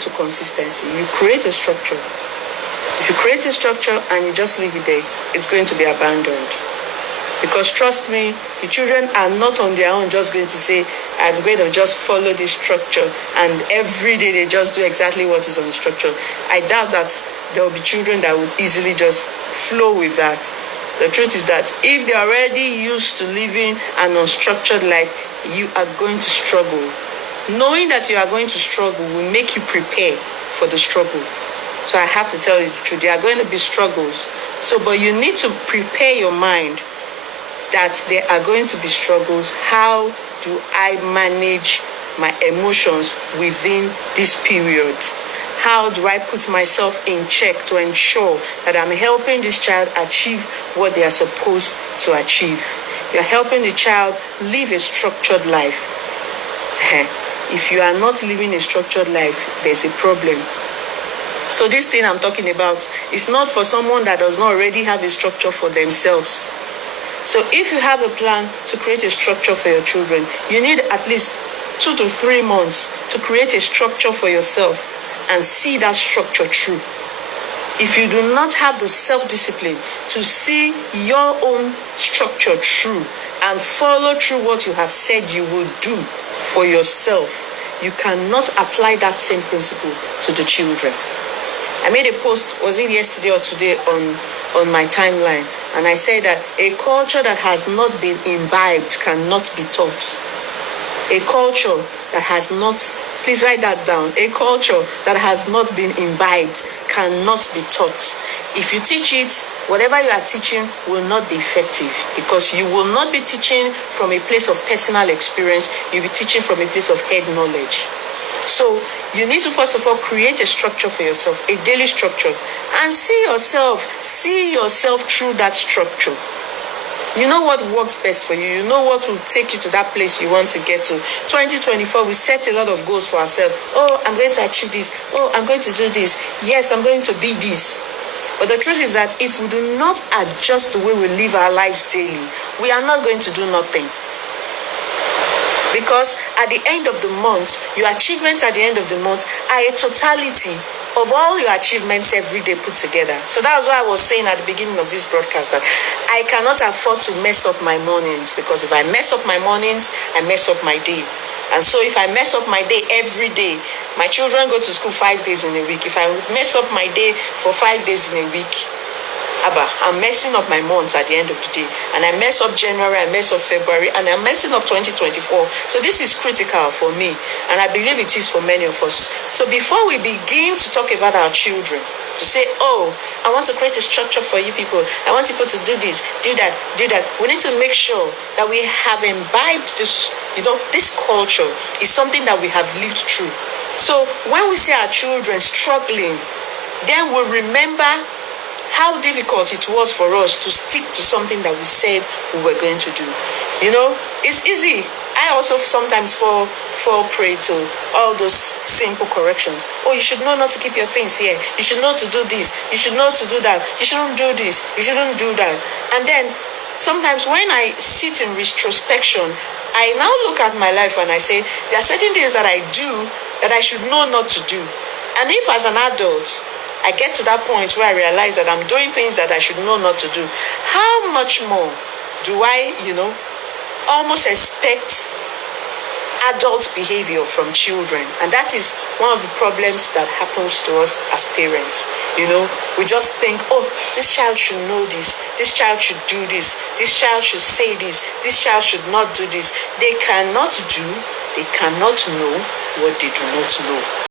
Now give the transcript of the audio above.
it to consistency. You create a structure. If you create a structure and you just leave it there, it's going to be abandoned. Because trust me, the children are not on their own just going to say, I'm going to just follow this structure, and every day they just do exactly what is on the structure. I doubt that there will be children that will easily just flow with that. The truth is that if they're already used to living an unstructured life, you are going to struggle. Knowing that you are going to struggle will make you prepare for the struggle. So I have to tell you the truth. There are going to be struggles. But you need to prepare your mind that there are going to be struggles. How do I manage my emotions within this period? How do I put myself in check to ensure that I'm helping this child achieve what they are supposed to achieve? You're helping the child live a structured life. If you are not living a structured life, there's a problem. So this thing I'm talking about is not for someone that does not already have a structure for themselves. So if you have a plan to create a structure for your children, you need at least 2 to 3 months to create a structure for yourself and see that structure through. If you do not have the self-discipline to see your own structure through and follow through what you have said you will do for yourself, you cannot apply that same principle to the children. I made a post, was it yesterday or today, on my timeline, and I said that a culture that has not been imbibed cannot be taught. A culture that has not, please write that down, a culture that has not been imbibed cannot be taught. If you teach it, whatever you are teaching will not be effective, because you will not be teaching from a place of personal experience, you'll be teaching from a place of head knowledge. So you need to first of all create a structure for yourself, a daily structure, and see yourself through that structure. You know what works best for you. You know what will take you to that place you want to get to. 2024, we set a lot of goals for ourselves. Oh, I'm going to achieve this. Oh, I'm going to do this. Yes, I'm going to be this. But the truth is that if we do not adjust the way we live our lives daily, we are not going to do nothing. Because at the end of the month, your achievements at the end of the month are a totality of all your achievements every day put together. So that's why I was saying at the beginning of this broadcast that I cannot afford to mess up my mornings, because if I mess up my mornings, I mess up my day. And so if I mess up my day every day, my children go to school 5 days in a week. If I mess up my day for 5 days in a week, I'm messing up my months at the end of the day. And I mess up January, I mess up February, and I'm messing up 2024. So this is critical for me, and I believe it is for many of us. So before we begin to talk about our children, to say, oh, I want to create a structure for you people, I want people to do this, do that, we need to make sure that we have imbibed this, this culture is something that we have lived through. So when we see our children struggling, then we'll remember how difficult it was for us to stick to something that we said we were going to do. It's easy. I also sometimes fall prey to all those simple corrections. Oh, you should know not to keep your things here. You should know to do this. You should know to do that. You shouldn't do this. You shouldn't do that. And then sometimes when I sit in retrospection, I now look at my life and I say, there are certain things that I do that I should know not to do. And if as an adult, I get to that point where I realize that I'm doing things that I should know not to do, how much more do I, almost expect adult behavior from children? And that is one of the problems that happens to us as parents. We just think, oh, this child should know this child should do this child should say this child should not do this. They cannot know what they do not know.